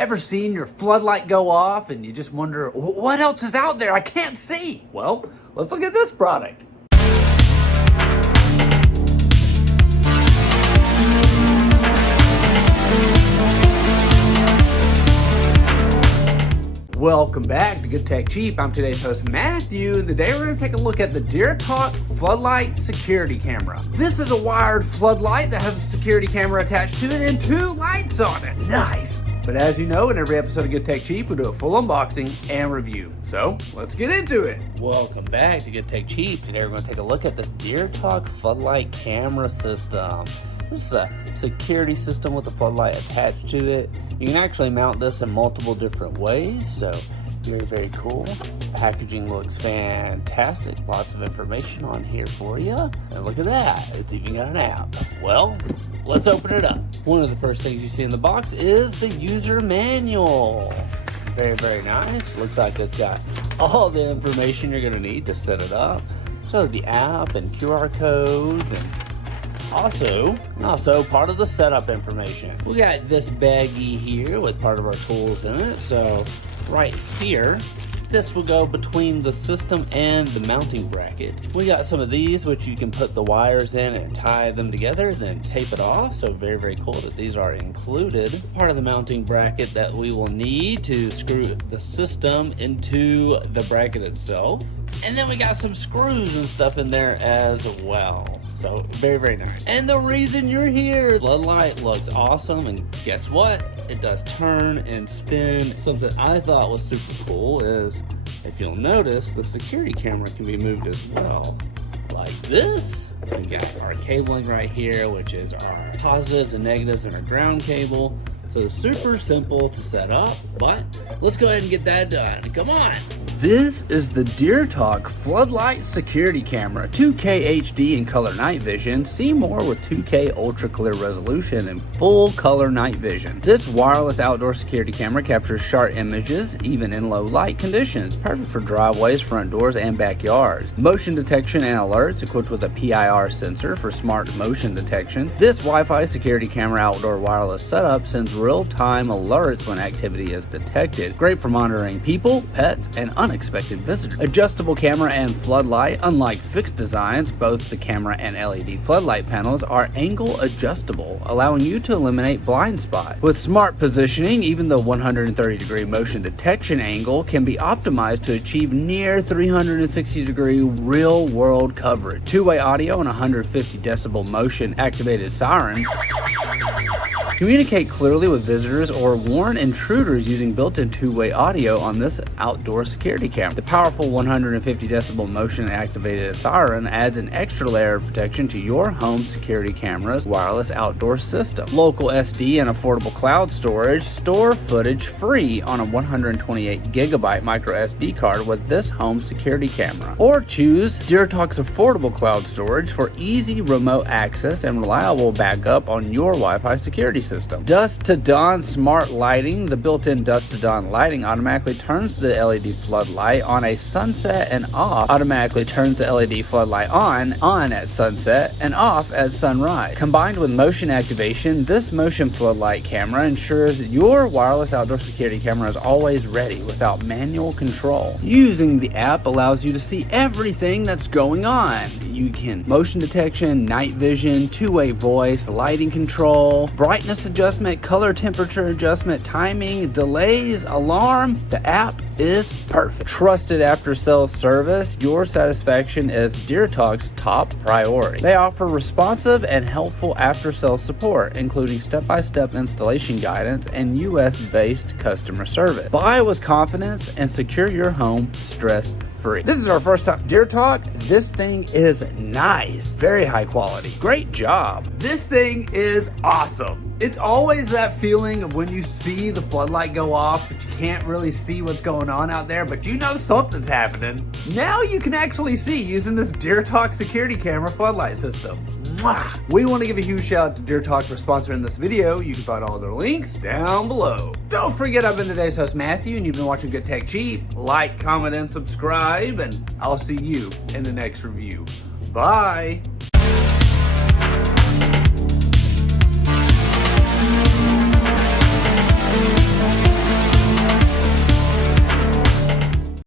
Ever seen your floodlight go off and you just wonder, what else is out there I can't see? Well, let's look at this product. Welcome back to Good Tech Cheap. I'm today's host Matthew, and today we're going to take a look at the DeerTalk Floodlight Security Camera. This is a wired floodlight that has a security camera attached to it and 2 lights on it. Nice! But as you know, in every episode of Good Tech Cheap, we do a full unboxing and review. So, let's get into it. Welcome back to Good Tech Cheap. Today we're going to take a look at this DeerTalk Floodlight Camera System. This is a security system with a floodlight attached to it. You can actually mount this in multiple different ways, so very, very cool. Packaging looks fantastic. Lots of information on here for you. And look at that, it's even got an app. Well, let's open it up. One of the first things you see in the box is the user manual. Very, very nice. Looks like it's got all the information you're gonna need to set it up. So the app and QR codes and also part of the setup information. We got this baggie here with part of our tools in it. So right here, this will go between the system and the mounting bracket. We got some of these which you can put the wires in and tie them together, then tape it off. So very, very cool that these are included. Part of the mounting bracket that we will need to screw the system into the bracket itself. And then we got some screws and stuff in there as well. So very, very nice. And the reason you're here, floodlight looks awesome, and guess what? It does turn and spin. Something I thought was super cool is, if you'll notice, the security camera can be moved as well. Like this. We got our cabling right here, which is our positives and negatives and our ground cable. So it's super simple to set up, but let's go ahead and get that done. Come on. This is the DeerTalk Floodlight Security Camera, 2K HD in color night vision. See more with 2K ultra clear resolution and full color night vision. This wireless outdoor security camera captures sharp images even in low light conditions, perfect for driveways, front doors, and backyards. Motion detection and alerts equipped with a PIR sensor for smart motion detection. This Wi-Fi security camera outdoor wireless setup sends real-time alerts when activity is detected. Great for monitoring people, pets, and unexpected visitors. Adjustable camera and floodlight. Unlike fixed designs, both the camera and LED floodlight panels are angle adjustable, allowing you to eliminate blind spot. With smart positioning, even the 130-degree motion detection angle can be optimized to achieve near 360-degree real-world coverage. Two-way audio and 150 decibel motion activated siren communicate clearly with visitors or warn intruders using built-in two-way audio on this outdoor security camera. The powerful 150 decibel motion activated siren adds an extra layer of protection to your home security camera's wireless outdoor system. Local SD and affordable cloud storage. Store footage free on a 128 gigabyte micro SD card with this home security camera. Or choose DeerTalk's affordable cloud storage for easy remote access and reliable backup on your Wi-Fi security system. Dusk to dawn smart lighting. The built-in dusk to dawn lighting automatically turns the LED floodlight on a sunset and off. Automatically turns the LED floodlight on at sunset and off at sunrise. Combined with motion activation, this motion floodlight camera ensures that your wireless outdoor security camera is always ready without manual control. Using the app allows you to see everything that's going on. You can motion detection, night vision, two-way voice, lighting control, brightness adjustment, color temperature adjustment, timing, delays, alarm. The app is perfect. Trusted after sales service. Your satisfaction is DeerTalk's top priority. They offer responsive and helpful after sales support, including step-by-step installation guidance and US-based customer service. Buy with confidence and secure your home stress-free. This is our first time DeerTalk. This thing is nice. Very high quality. Great job. This thing is awesome. It's always that feeling of when you see the floodlight go off, but you can't really see what's going on out there, but you know something's happening. Now you can actually see using this DeerTalk security camera floodlight system. Mwah! We want to give a huge shout out to DeerTalk for sponsoring this video. You can find all their links down below. Don't forget, I've been today's host Matthew, and you've been watching Good Tech Cheap. Like, comment, and subscribe, and I'll see you in the next review. Bye!